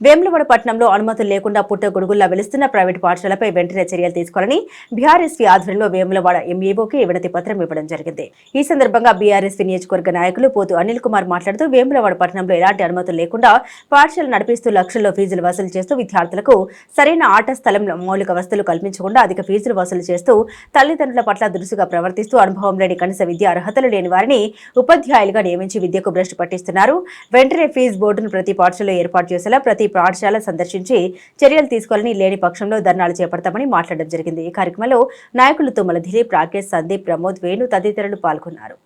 వేములవాడ పట్టణంలో అనుమతులు లేకుండా పుట్టగొడుగుల్లా వెలుస్తున్న ప్రైవేటు పాఠశాలపై వెంటనే చర్యలు తీసుకోవాలని బీఆర్ఎస్పీ ఆధ్వర్యంలో వేములవాడ ఎంఈఓకి వినతి పత్రం ఇవ్వడం జరిగింది. ఈ సందర్భంగా బీఆర్ఎస్పీ నియోజకవర్గ నాయకులు పోతు అనిల్ కుమార్ మాట్లాడుతూ వేములవాడ పట్టణంలో ఎలాంటి అనుమతులు లేకుండా పాఠశాల నడిపిస్తూ లక్షల్లో ఫీజులు వసూలు చేస్తూ విద్యార్థులకు సరైన ఆట స్థలం మౌలిక వసతులు కల్పించకుండా అధిక ఫీజులు వసూలు చేస్తూ తల్లిదండ్రుల పట్ల దురుసుగా ప్రవర్తిస్తూ అనుభవం లేని కనీస విద్యా అర్హతలు లేని వారిని ఉపాధ్యాయులుగా నియమించి విద్యకు భ్రష్టు పట్టిస్తున్నారు. వెంటనే ఫీజు బోర్డును ప్రతి పాఠశాలలో ఏర్పాటు చేసేలా ప్రతి పాఠశాల సందర్శించి చర్యలు తీసుకోవాలని లేని పక్షంలో ధర్నాలు చేపడతామని మాట్లాడడం జరిగింది. ఈ కార్యక్రమంలో నాయకులు తుమ్మల దిలీప్ రాకేష్ సందీప్ ప్రమోద్ వేణు తదితరులు పాల్గొన్నారు.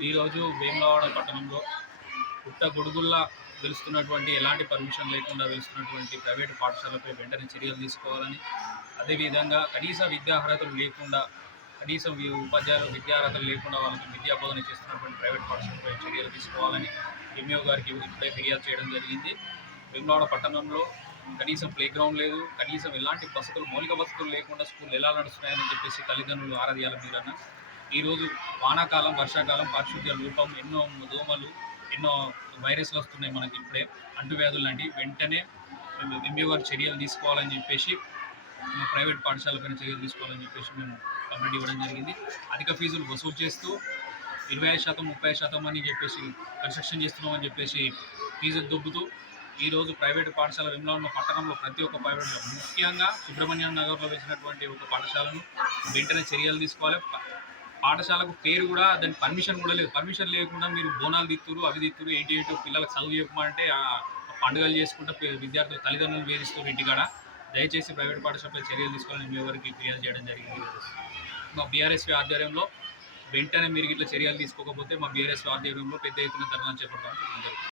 ఈరోజు భీమలవాడ పట్టణంలో పుట్ట గొడుగుల్లా వెలుస్తున్నటువంటి ఎలాంటి పర్మిషన్ లేకుండా వెలుస్తున్నటువంటి ప్రైవేటు పాఠశాలపై వెంటనే చర్యలు తీసుకోవాలని అదేవిధంగా కనీస విద్యార్హతలు లేకుండా కనీసం ఈ ఉపాధ్యాయులు విద్యార్హతలు లేకుండా వాళ్ళకి విద్యా బోధన చేస్తున్నటువంటి ప్రైవేట్ పాఠశాలపై చర్యలు తీసుకోవాలని ఎంఈఓ గారికి ఇప్పుడే ఫిర్యాదు చేయడం జరిగింది. భీమలవాడ పట్టణంలో కనీసం ప్లే గ్రౌండ్ లేదు కనీసం ఎలాంటి వసతులు మౌలిక వసతులు లేకుండా స్కూల్ ఎలా నడుస్తున్నాయని చెప్పేసి తల్లిదండ్రులు ఆరాధియాల మీరన్నా ఈరోజు వానాకాలం వర్షాకాలం పారిశుద్ధ్య లోపం ఎన్నో దోమలు ఎన్నో వైరస్లు వస్తున్నాయి మనకి ఇప్పుడే. అంటువ్యాధులు లాంటి వెంటనే ఎంబీ చర్యలు తీసుకోవాలని చెప్పేసి ప్రైవేట్ ప్రైవేట్ పాఠశాలపైన చర్యలు తీసుకోవాలని చెప్పేసి మేము కంప్లైంట్ ఇవ్వడం జరిగింది. అధిక ఫీజులు వసూలు చేస్తూ ఇరవై ఐదు శాతం ముప్పై శాతం అని చెప్పేసి కన్స్ట్రక్షన్ చేస్తున్నామని చెప్పేసి ఫీజులు దొబ్బుతూ ఈరోజు ప్రైవేట్ పాఠశాల విమలా ఉన్న పట్టణంలో ప్రతి ఒక్క ప్రైవేట్ ముఖ్యంగా సుబ్రహ్మణ్యం నగర్లో వేసినటువంటి ఒక పాఠశాలను వెంటనే చర్యలు తీసుకోవాలి. పాఠశాలకు పేరు కూడా దాని పర్మిషన్ కూడా లేదు. పర్మిషన్ లేకుండా మీరు బోనాలు తిత్తురు అవి తిత్తురు ఏంటి ఏంటో పిల్లలకు చదువు చెప్పమంటే పండుగలు చేసుకుంటే విద్యార్థులు తల్లిదండ్రులు వేధిస్తారు ఇంటికాడ. దయచేసి ప్రైవేట్ పాఠశాలపై చర్యలు తీసుకోవాలని మీ ఎవరికి ఫిర్యాదు చేయడం జరిగింది. మా బీఆర్ఎస్పీ ఆధ్వర్యంలో వెంటనే మీరు ఇట్లా చర్యలు తీసుకోకపోతే మా బీఆర్ఎస్పీ ఆధ్వర్యంలో పెద్ద ఎత్తున ధర్నా చేపడతామని